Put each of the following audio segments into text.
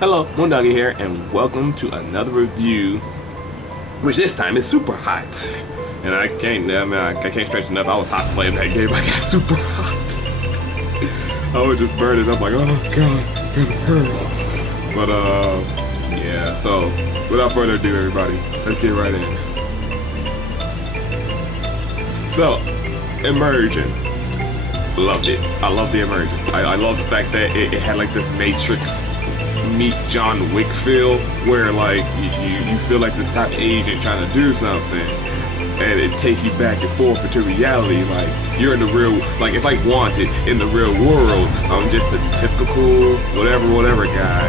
Hello, Moondoggy here, and welcome to another review, which this time is Superhot. And I can't stress enough. I was hot playing that game. I got super hot. I was just burning up like, oh god, it hurt. But yeah. So without further ado, everybody, let's get right in. So, immersion. Loved it. I love the immersion. I love the fact that it had like this Matrix meet John Wick feel, where like you feel like this top agent trying to do something, and it takes you back and forth into reality. Like you're in the real, like it's like Wanted in the real world. I'm just a typical whatever guy,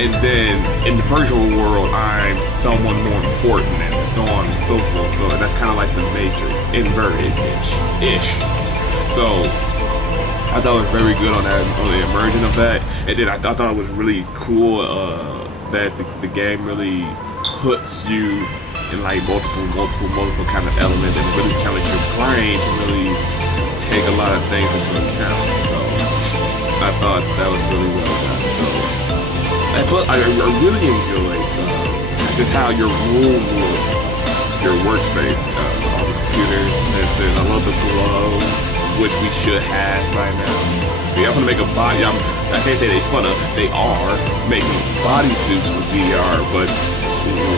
and then in the virtual world I'm someone more important, and so on and so forth. So that's kind of like the Matrix inverted-ish. So I thought it was very good on that, on the immersion of that. And then I thought it was really cool that the game really puts you in like multiple kind of elements, and really challenge your brain to really take a lot of things into account. So I thought that was really well done. So I really enjoyed just how your room looked, your workspace, all the computers, sensors. I love the gloves, which we should have by now. We are gonna make a body. I can't say they are making bodysuits for VR, but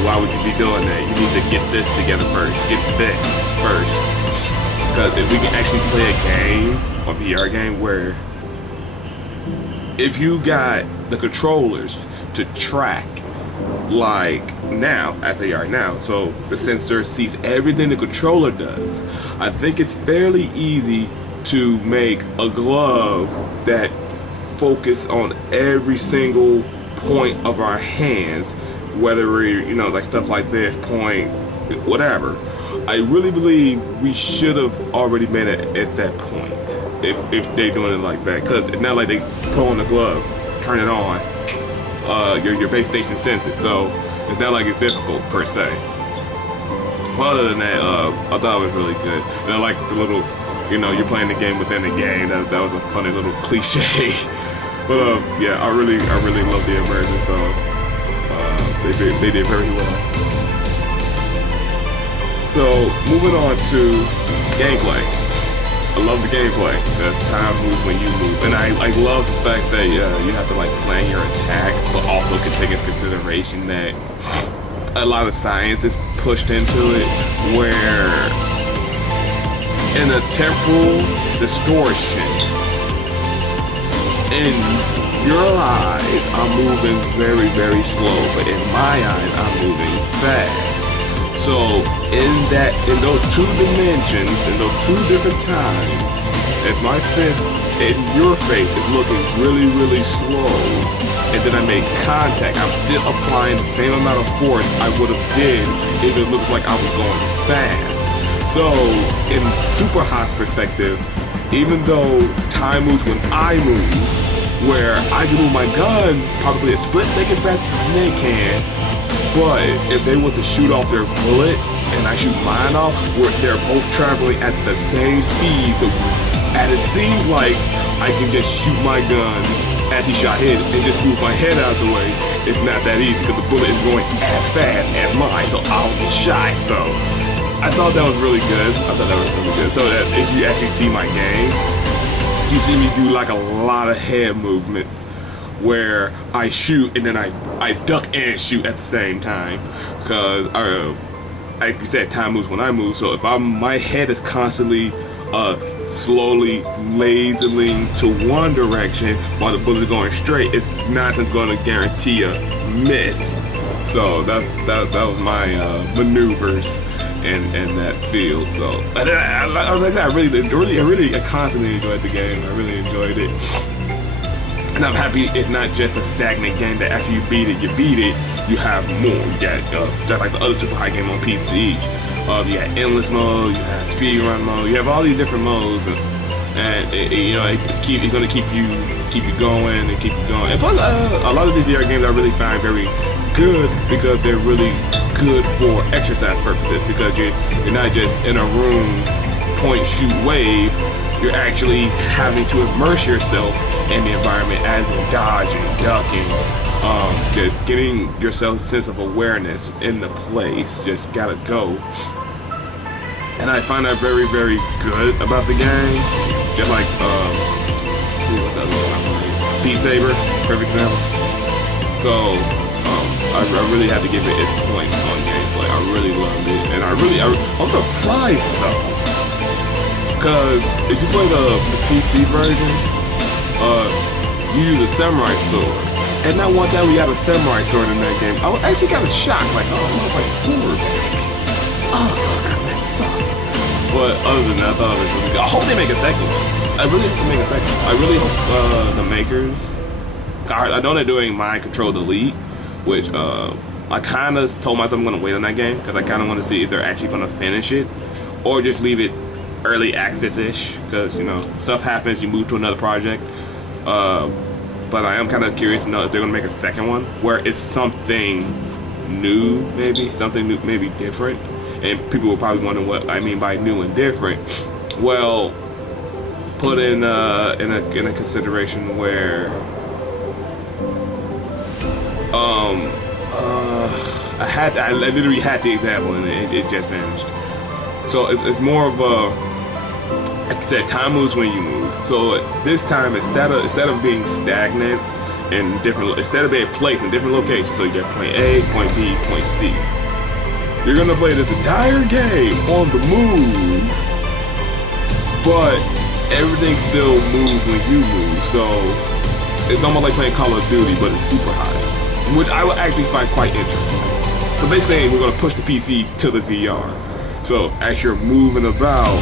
why would you be doing that? You need to get this together first. Get this first, because if we can actually play a game, a VR game, where if you got the controllers to track like now, as they are now, so the sensor sees everything the controller does, I think it's fairly easy to make a glove that focus on every single point of our hands, whether we're, like stuff like this, point, whatever. I really believe we should have already made it at that point if they're doing it like that, because it's not like they put on the glove, turn it on, your base station sense it, so it's not like it's difficult per se. Well, other than that, I thought it was really good. And I like the little, you're playing the game within the game. That was a funny little cliche. But yeah, I really love the immersion. So they did very well. So moving on to gameplay. I love the gameplay. As time moves when you move, and I love the fact that you have to like plan your attacks, but also can take into consideration that a lot of science is pushed into it, where in a temporal distortion, in your eyes I'm moving very, very slow, but in my eyes I'm moving fast. So in those two dimensions, in those two different times, if my fist in your face is looking really, really slow, and then I make contact, I'm still applying the same amount of force I would have did if it looked like I was going fast. So in Superhot's perspective, even though time moves when I move, where I can move my gun probably a split second faster than they can, but if they want to shoot off their bullet and I shoot mine off, they're both traveling at the same speed, and it seems like I can just shoot my gun as he shot his and just move my head out of the way. It's not that easy, because the bullet is going as fast as mine, so I'll get shot. So I thought that was really good. So that if you actually see my game, you see me do like a lot of head movements, where I shoot and then I duck and shoot at the same time, because like you said, time moves when I move. So if my head is constantly slowly lazily to one direction while the bullet is going straight, it's not going to guarantee a miss. So that was my maneuvers in that field. So I constantly enjoyed the game. I really enjoyed it. And I'm happy it's not just a stagnant game that after you beat it, you have more. You got, just like the other Superhot game on PC, you got endless mode, you have speedrun mode, you have all these different modes, and it's gonna keep you going and keep you going. And plus, a lot of these VR games I really find very good, because they're really good for exercise purposes, because you're not just in a room, point, shoot, wave. You're actually having to immerse yourself in the environment, as in dodging, ducking, just getting yourself a sense of awareness in the place. Just gotta go. And I find that very, very good about the game. Just like, what the other one I played? Beat Saber, perfect example. So, I really had to give it its points on gameplay. I really loved it. And I'm surprised though. Because if you play the PC version, you use a samurai sword. And that one time we had a samurai sword in that game, I actually got a shock, like, oh, I love my sword back. Oh, that sucked. But other than that, I thought it was really good. I hope they make a second one. I really hope they make a second one. I really hope the makers, I know they're doing Mind Control Delete, which I kind of told myself I'm going to wait on that game, because I kind of want to see if they're actually going to finish it, or just leave it early access-ish, because, you know, stuff happens, you move to another project. But I am kind of curious to know if they're going to make a second one where it's something new, maybe something new, maybe different. And people will probably wonder what I mean by new and different. Well, put in a consideration where I literally had the example and it just vanished. So it's more of a, like I said, time moves when you move. So this time, instead of being stagnant in different, instead of being placed in different locations, so you get point A, point B, point C, you're gonna play this entire game on the move, but everything still moves when you move. So it's almost like playing Call of Duty, but it's super high, which I would actually find quite interesting. So basically, we're gonna push the PC to the VR. So as you're moving about,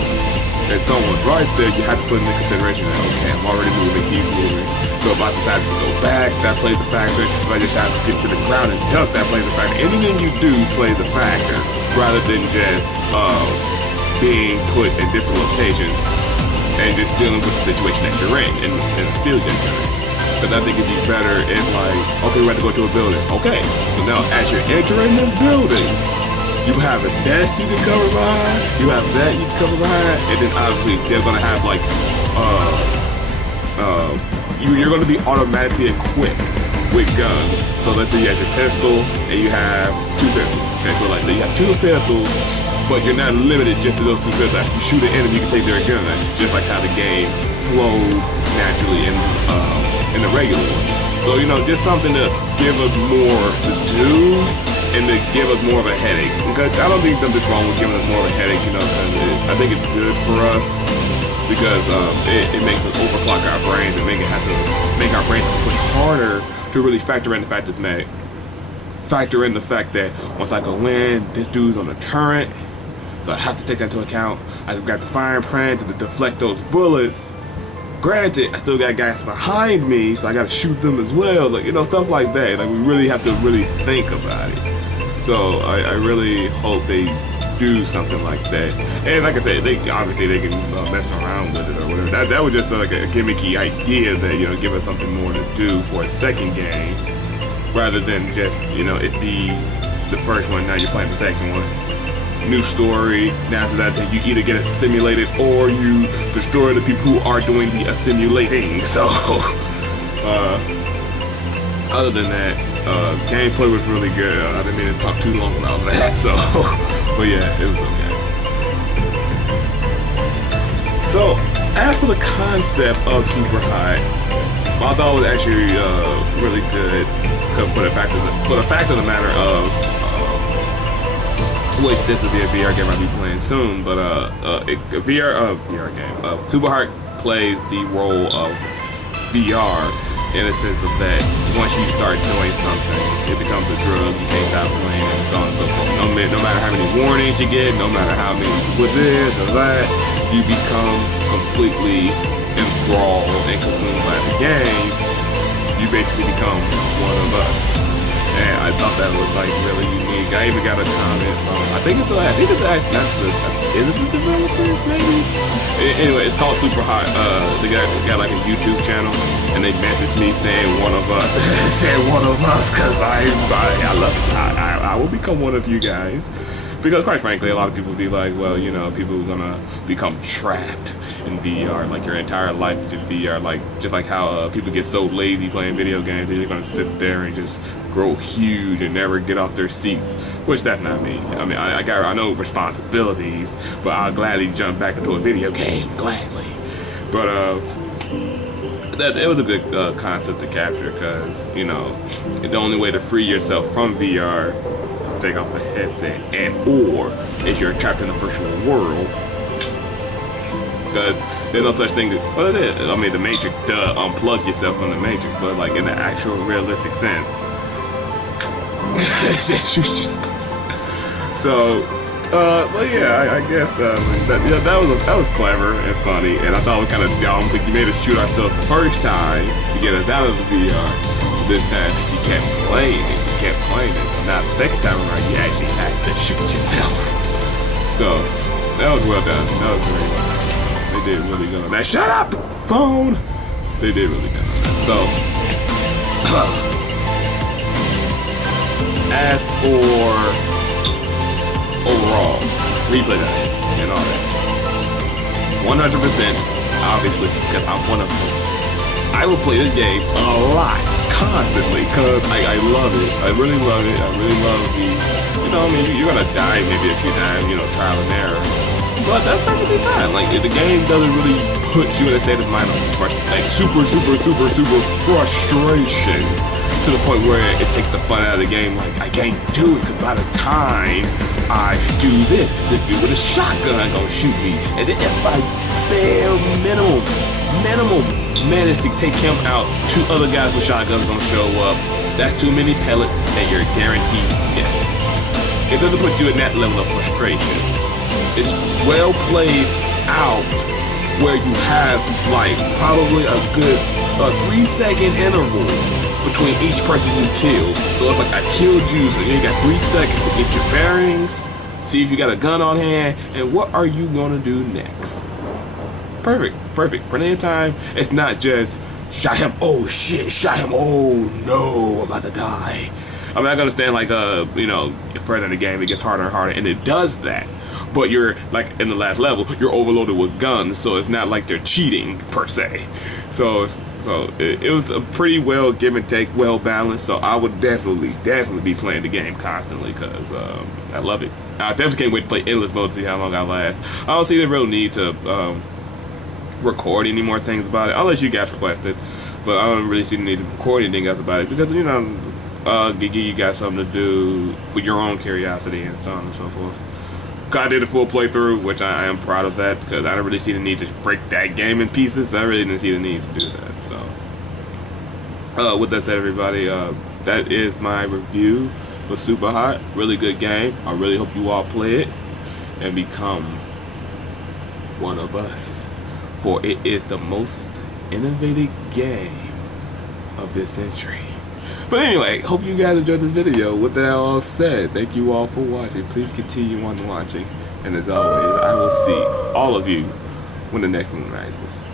and someone's right there, you have to put into consideration that, okay, I'm already moving, he's moving. So if I decide to go back, that plays a factor. If I just have to get to the ground and jump, that plays a factor. Anything you do plays a factor, rather than just being put in different locations and just dealing with the situation that you're in the field that you're in. Because I think it'd be better if, like, okay, we have to go to a building. Okay, so now as you're entering this building, you have a desk you can cover behind, you have that you can cover behind, and then obviously they're gonna have like, you're gonna be automatically equipped with guns. So let's say you have your pistol and you have two pistols. Okay, so like you have two pistols, but you're not limited just to those two pistols. After you shoot an enemy, you can take their gun, just like how the game flowed naturally in the regular one. So, you know, just something to give us more to do and to give us more of a headache. Because I don't think there's nothing wrong with giving us more of a headache, you know, because I think it's good for us because it makes us overclock our brains and make our brains push harder to really factor in the fact that once I go in, this dude's on a turret, so I have to take that into account. I've got the firing plan to deflect those bullets. Granted, I still got guys behind me, so I gotta shoot them as well. Like, you know, stuff like that. Like, we really have to really think about it. So I really hope they do something like that. And like I said, obviously they can mess around with it or whatever. That was just like a gimmicky idea that, you know, give us something more to do for a second game, rather than just, you know, it's the first one, now you're playing the second one. New story. Now after that, you either get assimilated or you destroy the people who are doing the assimilating. So, other than that, gameplay was really good. I didn't mean to talk too long about that. So, but yeah, it was okay. So, as for the concept of Superhot, I thought it was actually really good. For the fact of the matter of which this will be a VR game I'll be playing soon, but a VR game. Superhot plays the role of VR in a sense of that once you start doing something, it becomes a drug. You can't stop playing, and so on and so forth. No matter how many warnings you get, no matter how many with this or that, you become completely enthralled and consumed by the game. You basically become one of us. And I thought that was like really unique. I even got a comment from I think it's actually not the developers maybe. Anyway, it's called Superhot. They got like a YouTube channel, and they messaged me saying one of us, saying one of us, because I love it. I will become one of you guys. Because quite frankly, a lot of people be like, well, you know, people are gonna become trapped in VR. Like your entire life is just VR. Like just like how people get so lazy playing video games, they're gonna sit there and just grow huge and never get off their seats. Which that's not me. I mean, I know responsibilities, but I'll gladly jump back into a video game gladly. But it was a good concept to capture, because you know the only way to free yourself from VR is take off the headset, and or if you're trapped in a virtual world, because there's no such thing as, well, it is. I mean, the Matrix, unplug yourself from the Matrix, but like in the actual realistic sense, just shoot yourself. So, but yeah, I guess that was clever and funny, and I thought it was kind of dumb, but you made us shoot ourselves the first time to get us out of the VR. This time you kept playing it, and now the second time around you actually had to shoot yourself. So that was well done. That was very well done. They did really good on that. Shut up, phone. They did really good on that. So, as for overall replay that and all that, 100%, obviously, because I'm one of them, I will play this game a lot, constantly, because I love it. I really love it. I really love the, you know, I mean, you're gonna die maybe a few times, you know, trial and error, but that's perfectly fine. Like, if the game doesn't really put you in a state of mind of like super frustration, to the point where it takes the fun out of the game. Like, I can't do it, because by the time I do this dude with a shotgun gonna shoot me, and then if I bare minimum manage to take him out, 2 other guys with shotguns gonna show up. That's too many pellets, and you're guaranteed death. It doesn't put you in that level of frustration. It's well played out, where you have like probably a good 3-second interval between each person you killed. So it's like, I killed you, so you got 3 seconds to get your bearings, see if you got a gun on hand, and what are you gonna do next? Perfect. Plenty of time. It's not just shot him, oh shit, shot him, oh no, I'm about to die. I mean, I can understand, like, you know, further in the game it gets harder and harder, and it does that. But you're, like, in the last level, you're overloaded with guns, so it's not like they're cheating, per se. So it was a pretty well give and take, well balanced, so I would definitely be playing the game constantly, because I love it. I definitely can't wait to play endless mode to see how long I last. I don't see the real need to record any more things about it, unless you guys request it, but I don't really see the need to record anything else about it, because, you know, give you guys something to do for your own curiosity and so on and so forth. I did a full playthrough, which I am proud of that, because I don't really see the need to break that game in pieces. I really didn't see the need to do that. So, with that said, everybody, that is my review for Superhot. Really good game. I really hope you all play it and become one of us, for it is the most innovative game of this century. But anyway, hope you guys enjoyed this video. With that all said, thank you all for watching. Please continue on watching. And as always, I will see all of you when the next moon rises.